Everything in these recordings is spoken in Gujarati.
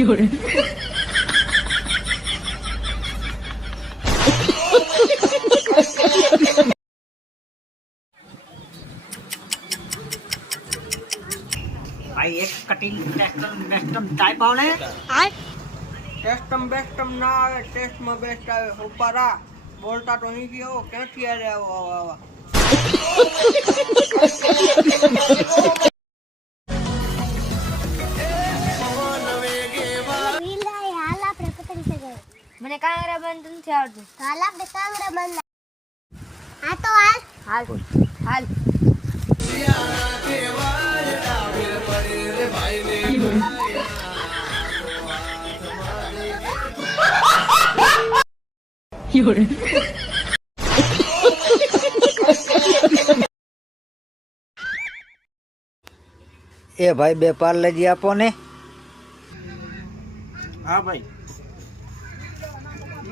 有人。भाई एक कटिंग टेस्टम बेस्टम टेस्टम बेस्टम ना टेस्ट में बेस्ट ऊपरा बोलता तो नहीं की हो क्या किया रे वो वाह वाह મને કાંગરા બંધ નથી આવડતું હાલ આપણે કાંગડા બંધ હા તો હાલ. હાલ. હાલ. એ ભાઈ બે પાર્લેજી આપો ને. હા ભાઈ.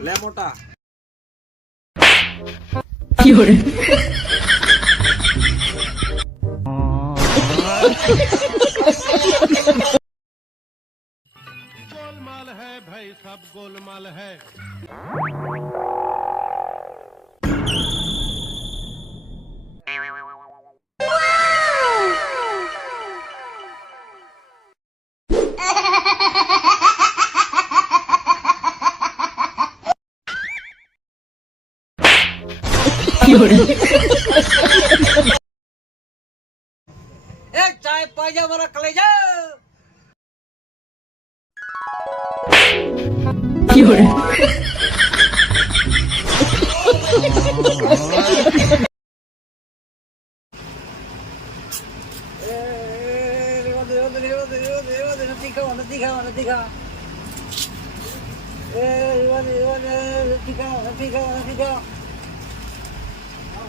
લે મોટા 有人， गोलमाल है भाई सब गोलमाल है এক চায় পায়জামা রাখলে যা কি হরে Let's go, let's go, let's go.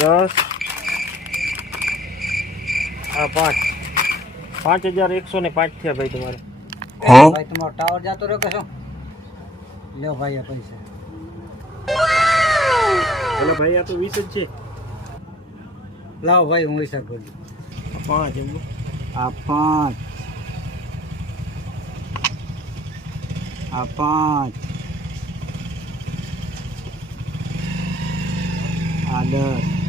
દસ. હા પાંચ. પાંચ હજાર એકસો ને પાંચ થયા ભાઈ તમારે. ભાઈ તમારો ટાવર જાતો રહ્યો કશો લ્યો ભાઈ આ પૈસા. બોલો ભાઈ આ તો વીસ જ છે. લાવો ભાઈ હું હિસાબ કરું. છું. પાંચ એમ. આ પાંચ. આ પાંચ. આ દસ.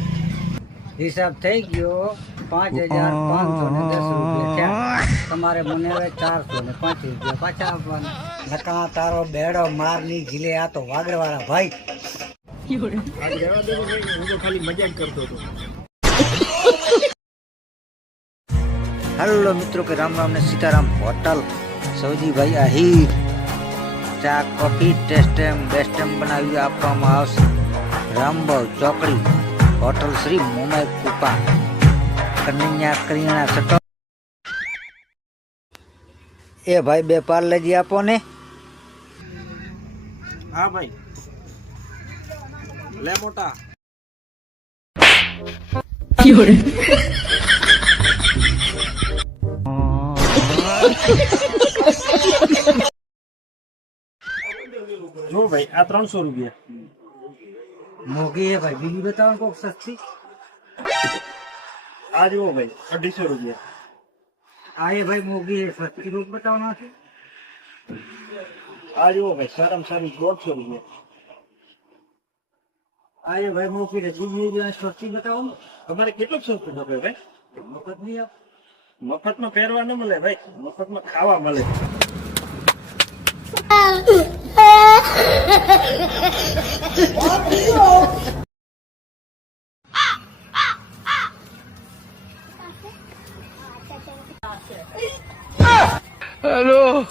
હિસાબ થઈ ગયો પાંચ હજાર પાંચસો ને દસ રૂપિયા થયા. તમારે મને હવે ચારસો ને પાંચ રૂપિયા પાછા આપવાના. નકા તારો બેડો મારની ગીલે આ તો વાગડવાળા ભાઈ. ખાલી મજાક કરતો હતો. હેલો મિત્રો કે રામ રામ ને સીતારામ હોટલ. સૌજીભાઈ આહિર. ચા કોફી ટેસ્ટ એમ બેસ્ટ એમ બનાવી આપવામાં આવશે. રામભાવ ચોકડી. હોટલ શ્રી મોમાઈ કુપા. કન્યા કરિયાણા સટો એ ભાઈ બે પાર્લેજી આપો ને હા ભાઈ. લે મોટા. જો ભાઈ? આ ત્રણસો રૂપિયા. મોગી હે ભાઈ બીજી બતાવો કોક સસ્તી આ જુઓ ભાઈ અઢીસો રૂપિયા આ એ ભાઈ મોગી હે સસ્તી કોક બતાવો નથી આ જુઓ ભાઈ સારામાં સારી દોઢસો રૂપિયા આ એ ભાઈ મોગી હે બીજી સસ્તી બતાવો તમારે કેટલું સસ્તું ખપે ભાઈ મફત નહીં આપ મફતમાં પહેરવા ન મળે ભાઈ મફતમાં ખાવા મળે Halo, Hello.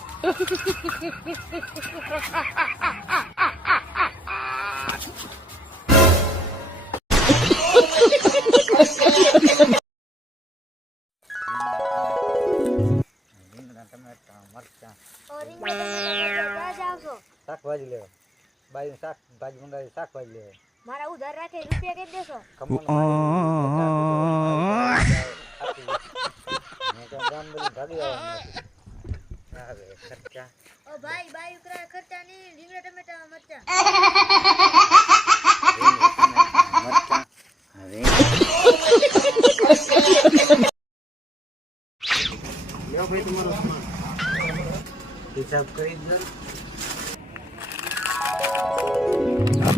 બાઈ શાક ભાજી મંગાવી શાકભાજી લે મારા ઉધાર રાખે રૂપિયા કે દેશો? ઓ ભાઈ બાઈ ઉકરા ખર્ચા ની લીમડા ટમેટા મરચા. હવે ભાઈ તમારો સામાન. હિસાબ કરી દો. આ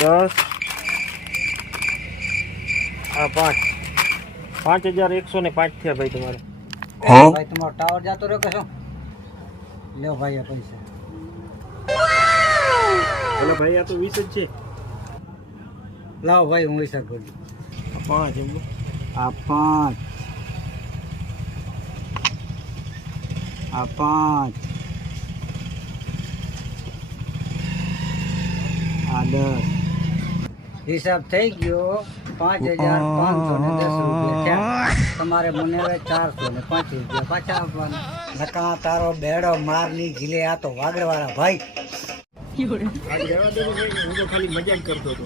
દસ આ પાંચ. પાંચ હજાર એકસો ને પાંચ થયા ભાઈ તમારે. ભાઈ તમારો ટાવર જતો રહ્યો કશો લ્યો ભાઈ આ પૈસા. બોલો ભાઈ આ તો વીસ જ છે. લાવો ભાઈ હું વીસ કરું. આ પાંચ એમ. આ પાંચ. આ પાંચ. દસ હિસાબ થઈ ગયો પાંચ હજાર પાંચસો ને દસ રૂપિયા તમારે મને હવે ચારસો ને પાંચ રૂપિયા પાછા આપવાના. નકા તારો બેડો મારની ગીલે આ તો વાગડવાળા ભાઈ. ખાલી મજા કરતો હતો.